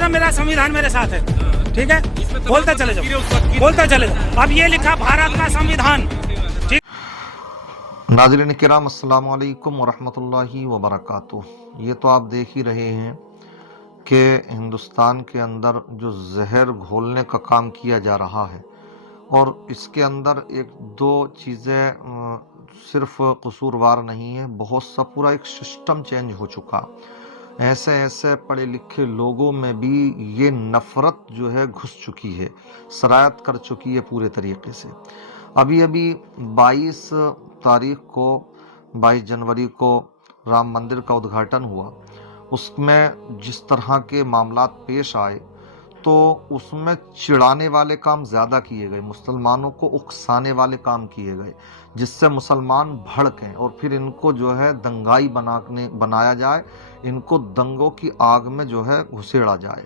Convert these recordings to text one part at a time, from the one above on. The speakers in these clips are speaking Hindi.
ओरिजिनल मेरा संविधान मेरे साथ है, ठीक है, बोलते चले जाओ, बोलते चले जाओ। अब ये लिखा भारत का संविधान, ठीक। नाज़रीन किराम अस्सलाम वालेकुम वरहमतुल्लाहि वबरकातुह। ये तो आप देख ही रहे हैं कि हिंदुस्तान के अंदर जो जहर घोलने का काम किया जा रहा है, और इसके अंदर एक दो चीज़ें सिर्फ कसूरवार नहीं है, बहुत सा पूरा एक सिस्टम चेंज हो चुका। ऐसे ऐसे पढ़े लिखे लोगों में भी ये नफ़रत जो है घुस चुकी है, सरायत कर चुकी है पूरे तरीके से। अभी अभी 22 तारीख को 22 जनवरी को राम मंदिर का उद्घाटन हुआ। उसमें जिस तरह के मामलात पेश आए तो उसमें चिढ़ाने वाले काम ज़्यादा किए गए, मुसलमानों को उकसाने वाले काम किए गए, जिससे मुसलमान भड़कें और फिर इनको जो है दंगाई बनाया जाए, इनको दंगों की आग में जो है घुसेड़ा जाए।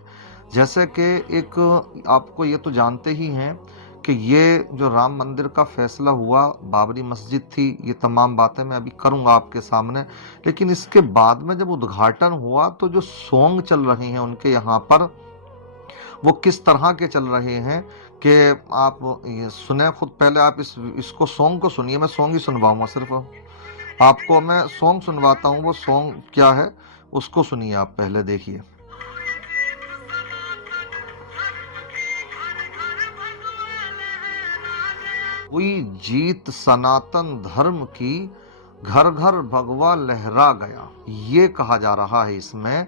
जैसे कि एक आपको ये तो जानते ही हैं कि ये जो राम मंदिर का फैसला हुआ, बाबरी मस्जिद थी, ये तमाम बातें मैं अभी करूंगा आपके सामने। लेकिन इसके बाद में जब उद्घाटन हुआ तो जो सॉन्ग चल रहे हैं उनके यहाँ पर, वो किस तरह के चल रहे हैं कि आप ये सुने खुद। पहले आप इसको सॉन्ग को सुनिए, मैं सॉन्ग ही सुनवाऊंगा, सिर्फ आपको मैं सॉन्ग सुनवाता हूँ। वो सॉन्ग क्या है उसको सुनिए, आप पहले देखिए। हुई जीत सनातन धर्म की, घर घर भगवा लहरा गया, ये कहा जा रहा है इसमें।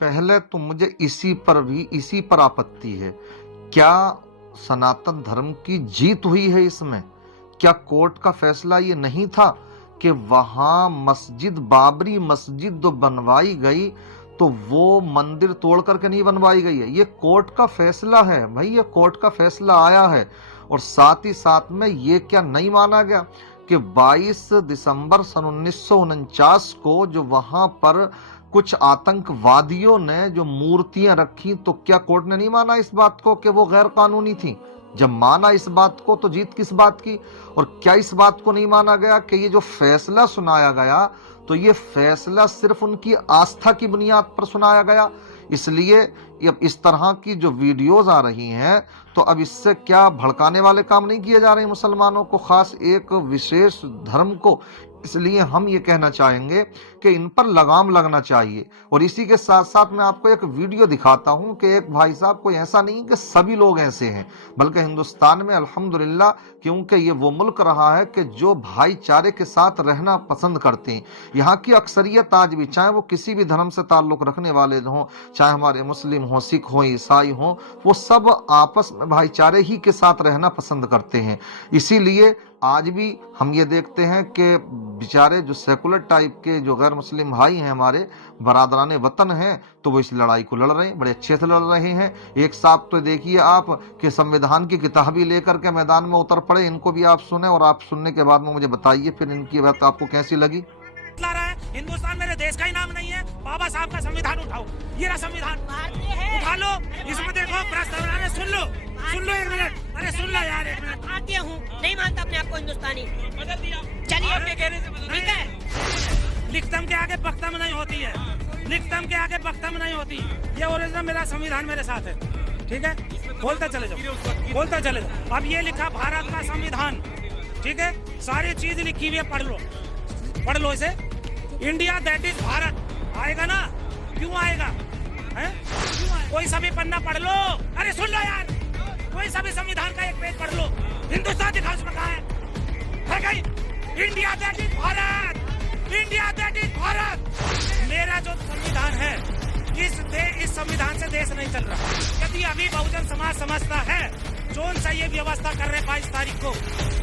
पहले तो मुझे इसी पर आपत्ति है। क्या सनातन धर्म की जीत हुई है इसमें? क्या कोर्ट का फैसला ये नहीं था कि वहां मस्जिद, बाबरी मस्जिद जो बनवाई गई तो वो मंदिर तोड़ करके नहीं बनवाई गई है? ये कोर्ट का फैसला है भाई, ये कोर्ट का फैसला आया है। और साथ ही साथ में ये क्या नहीं माना गया कि 22 दिसंबर सन 1949 को जो वहां पर कुछ आतंकवादियों ने जो मूर्तियां रखी, तो क्या कोर्ट ने नहीं माना इस बात को कि वो गैर कानूनी थी? जब माना इस बात को तो जीत किस बात की? और क्या इस बात को नहीं माना गया कि ये जो फैसला सुनाया गया तो ये फैसला सिर्फ उनकी आस्था की बुनियाद पर सुनाया गया? इसलिए अब इस तरह की जो वीडियोस आ रही हैं तो अब इससे क्या भड़काने वाले काम नहीं किए जा रहे हैं मुसलमानों को, खास एक विशेष धर्म को? इसलिए हम ये कहना चाहेंगे कि इन पर लगाम लगना चाहिए। और इसी के साथ साथ मैं आपको एक वीडियो दिखाता हूं कि एक भाई साहब, कोई ऐसा नहीं कि सभी लोग ऐसे हैं, बल्कि हिंदुस्तान में अल्हम्दुलिल्लाह, क्योंकि ये वो मुल्क रहा है कि जो भाईचारे के साथ रहना पसंद करते हैं। यहाँ की अक्सरियत आज भी, चाहे वो किसी भी धर्म से ताल्लुक़ रखने वाले हों, चाहे हमारे मुस्लिम हों, सिख हों, ईसाई हों, वो सब आपस में भाईचारे ही के साथ रहना पसंद करते हैं। इसीलिए आज भी हम ये देखते हैं कि बेचारे जो सेकुलर टाइप के जो गैर मुस्लिम भाई हैं, हमारे बरादरान वतन हैं, तो वो इस लड़ाई को लड़ रहे हैं, बड़े अच्छे से लड़ रहे हैं। एक साहब तो देखिए आप कि संविधान की किताब ही लेकर के मैदान में उतर पड़े। इनको भी आप सुने और आप सुनने के बाद में मुझे बताइए फिर इनकी बात आपको कैसी लगी। हिंदुस्तान मेरे देश का ही नाम नहीं है, बाबा साहब का संविधान उठाओ, ये रहा संविधान, उठा लो। इसमें देखो प्रस्तावना, सुन लो एक मिनट, अरे सुन लो यार एक मिनट। भारतीय हूँ, नहीं मानता अपने आप को हिंदुस्तानी, बदल दिया, चलिए अपने कहने से बदल, ठीक है। लिखतम के आगे बख्तम नहीं होती है, लिखतम के आगे बख्तम नहीं होती। ये ओरिजिनल मेरा संविधान मेरे साथ है, ठीक है, बोलते चले जाओ, बोलते चले जाओ। अब ये लिखा भारत का संविधान, ठीक है, सारी चीज लिखी हुई है, पढ़ लो इसे। इंडिया दैट इज भारत आएगा ना, क्यों आएगा है? कोई सभी पन्ना पढ़ लो, अरे सुन लो यार, कोई सभी संविधान का एक पेज पढ़ लो, हिंदुस्तान दिखा उसमें कहाँ है कहीं? India that is Bharat, India that is Bharat. मेरा जो संविधान है, इस संविधान से देश नहीं चल रहा। यदि अभी बहुजन समाज समझता है जोन से ये व्यवस्था कर रहे 22 तारीख को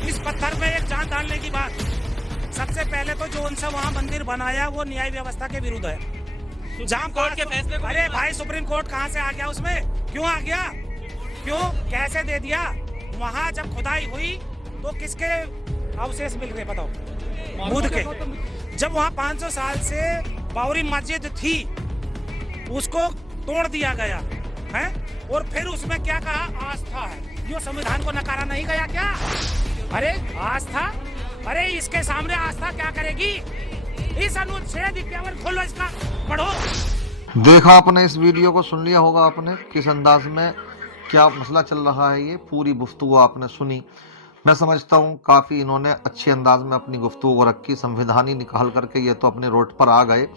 इस पत्थर में एक जान डालने की बात, सबसे पहले तो जो उनसे वहाँ मंदिर बनाया वो न्याय व्यवस्था के विरुद्ध है। जहाँ कोर्ट के फैसले को, अरे भाई सुप्रीम कोर्ट कहाँ से आ गया उसमें? क्यों आ गया? क्यों, कैसे दे दिया? वहाँ जब खुदाई हुई तो किसके अवशेष मिल गए बताओ? बुद्ध के। जब वहाँ 500 साल से बाबरी मस्जिद थी उसको तोड़ दिया गया है, और फिर उसमें क्या कहा? आस्था है। यो संविधान को नकारा नहीं गया क्या? अरे आस्था, अरे इसके सामने आस्था क्या करेगी? इस अनुच्छेद 51 खोलो, इसका पढ़ो। देखा आपने इस वीडियो को, सुन लिया होगा आपने किस अंदाज में क्या मसला चल रहा है। ये पूरी गुफ्तगू आपने सुनी। मैं समझता हूँ काफ़ी इन्होंने अच्छे अंदाज में अपनी गुफ्तगू को रखी, संविधान ही निकाल करके ये तो अपने रोड पर आ गए।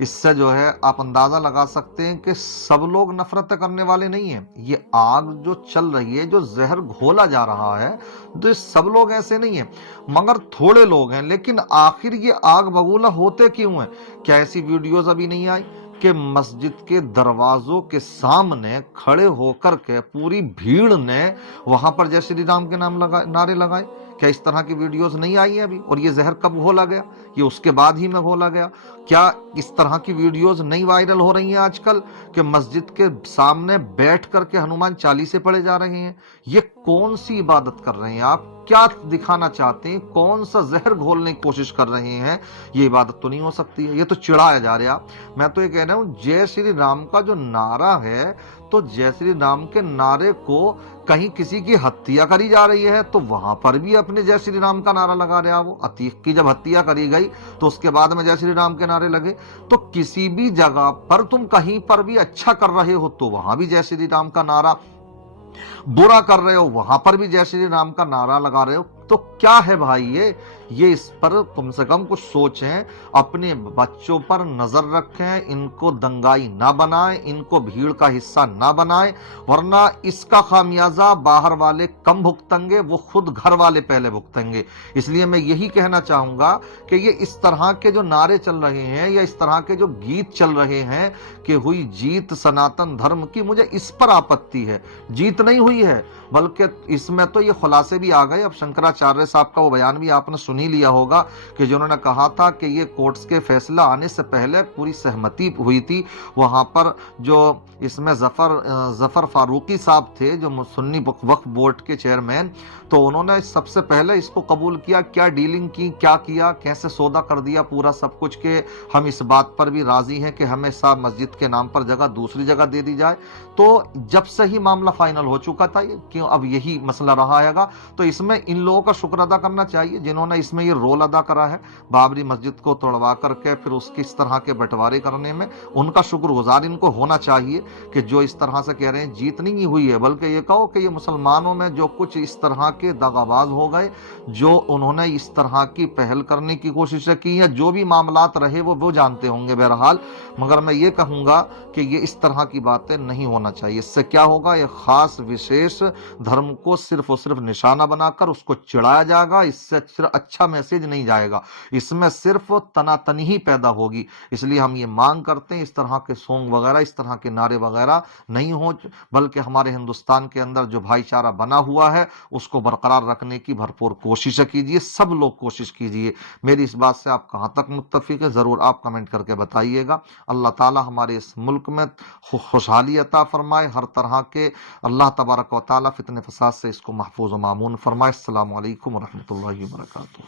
इससे जो है आप अंदाज़ा लगा सकते हैं कि सब लोग नफरत करने वाले नहीं हैं। ये आग जो चल रही है, जो जहर घोला जा रहा है, तो ये सब लोग ऐसे नहीं हैं, मगर थोड़े लोग हैं। लेकिन आखिर ये आग बबूला होते क्यों हैं? क्या ऐसी वीडियोज अभी नहीं आई कि मस्जिद के दरवाजों के सामने खड़े होकर के पूरी भीड़ ने वहां पर जय श्री राम के नारे लगाए? क्या इस तरह की वीडियोस नहीं आई है अभी? और ये जहर कब घोला गया? ये उसके बाद ही में घोला गया। क्या इस तरह की वीडियोस नहीं वायरल हो रही हैं आजकल कि मस्जिद के सामने बैठ करके हनुमान चालीसे पढ़े जा रहे हैं? ये कौन सी इबादत कर रहे हैं आप? क्या दिखाना चाहते हैं? कौन सा जहर घोलने की कोशिश कर रहे हैं? ये इबादत तो नहीं हो सकती है, ये तो चिढ़ाया जा रहा। मैं तो ये कह रहा हूं, जय श्री राम का जो नारा है, तो जय श्री राम के नारे को कहीं किसी की हत्या करी जा रही है तो वहां पर भी अपने जय श्री राम का नारा लगा रहा। वो अतीक की जब हत्या करी गई तो उसके बाद में जय श्री राम के नारे लगे। तो किसी भी जगह पर तुम कहीं पर भी अच्छा कर रहे हो तो वहां भी जय श्री राम का नारा, बुरा कर रहे हो वहां पर भी जय श्री राम का नारा लगा रहे हो। तो क्या है भाई ये इस पर कम से कम कुछ सोचें, अपने बच्चों पर नजर रखें, इनको दंगाई ना बनाएं, इनको भीड़ का हिस्सा ना बनाएं, वरना इसका खामियाजा बाहर वाले कम भुगतेंगे, वो खुद घर वाले पहले भुगतेंगे। इसलिए मैं यही कहना चाहूंगा कि ये इस तरह के जो नारे चल रहे हैं या इस तरह के जो गीत चल रहे हैं कि हुई जीत सनातन धर्म की, मुझे इस पर आपत्ति है। जीत नहीं हुई है, बल्कि इसमें तो ये खुलासे भी आ गए। अब शंकराचार्य साहब का वो बयान भी आपने सुन ही लिया होगा कि जिन्होंने कहा था कि ये कोर्ट्स के फैसला आने से पहले पूरी सहमति हुई थी। वहां पर जो इसमें जफर फारूकी साहब थे, जो सुन्नी वक्फ बोर्ड के चेयरमैन, तो उन्होंने सबसे पहले इसको कबूल किया। क्या डीलिंग की, क्या किया, कैसे सौदा कर दिया पूरा सब कुछ के हम इस बात पर भी राजी हैं कि हमें साहब मस्जिद के नाम पर जगह दूसरी जगह दे दी जाए। तो जब से ही मामला फाइनल हो चुका था, क्यों अब यही मसला रहा है। तो इसमें इन लोगों का शुक्र अदा करना चाहिए जिन्होंने इसमें ये रोल अदा करा है, बाबरी मस्जिद को तोड़वा करके फिर उसके इस तरह के बंटवारे करने में। उनका शुक्रगुजार इनको होना चाहिए कि जो इस तरह से कह रहे हैं जीत नहीं हुई है, बल्कि ये कहो कि ये मुसलमानों में जो कुछ इस तरह के दगाबाज हो गए, जो उन्होंने इस तरह की पहल करने की कोशिश की है, जो भी मामलात रहे वो जानते होंगे बहरहाल। मगर मैं ये कहूंगा कि ये इस तरह की बातें नहीं होना चाहिए। इससे क्या होगा, ये खास विशेष धर्म को सिर्फ और सिर्फ निशाना बनाकर उसको चिढ़ाया जाएगा। इससे अच्छा मैसेज नहीं जाएगा, इसमें सिर्फ तनातनी ही पैदा होगी। इसलिए हम ये मांग करते हैं इस तरह के सॉन्ग वगैरह, इस तरह के नारे वगैरह नहीं हो, बल्कि हमारे हिंदुस्तान के अंदर जो भाईचारा बना हुआ है उसको बरकरार रखने की भरपूर कोशिश कीजिए। सब लोग कोशिश कीजिए। मेरी इस बात से आप कहां तक मुत्तफिक है, जरूर आप कमेंट करके बताइएगा। अल्लाह ताला हमारे इस मुल्क में खुशहाली अता फरमाए, हर तरह के अल्लाह तबारक व तआला फितने फसाद से इसको महफूज व मामून फरमाए। अस्सलामु अलैकुम व रहमतुल्लाहि व बरकातुहू।